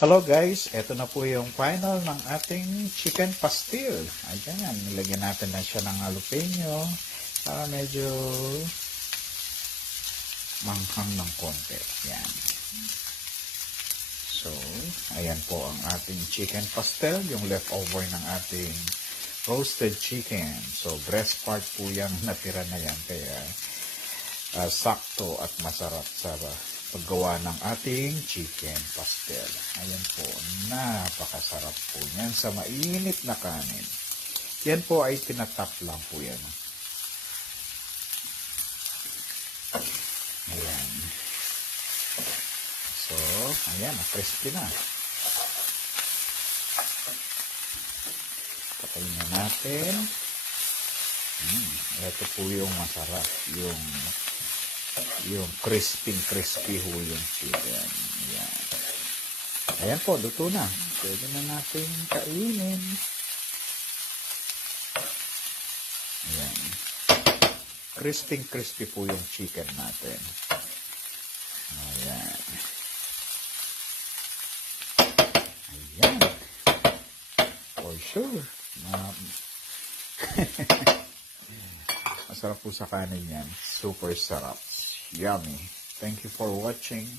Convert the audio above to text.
Hello guys, ito na po yung final ng ating chicken pastil. Ayan, nilagyan natin na siya ng jalapeno para medyo manghang ng konti. Yan. So, ayan po ang ating chicken pastel, yung leftover ng ating roasted chicken. So, breast part po yung natira na yan. Kaya, sakto at masarap sa paggawa ng ating chicken pastel. Ayan po, napakasarap po yan sa mainit na kanin. Yan po ay tinatap lang po yan. Ayan. So, ayan, crispy na. Patayin na natin. Ito po yung masarap, yung crispy ho yung chicken. Ayan. Ayan po, luto na. Pwede na natin kainin. Ayan. Crispy po yung chicken natin. Ayan. Ayan. For sure. Masarap po sa kanin yan. Super sarap. Yummy. Thank you for watching.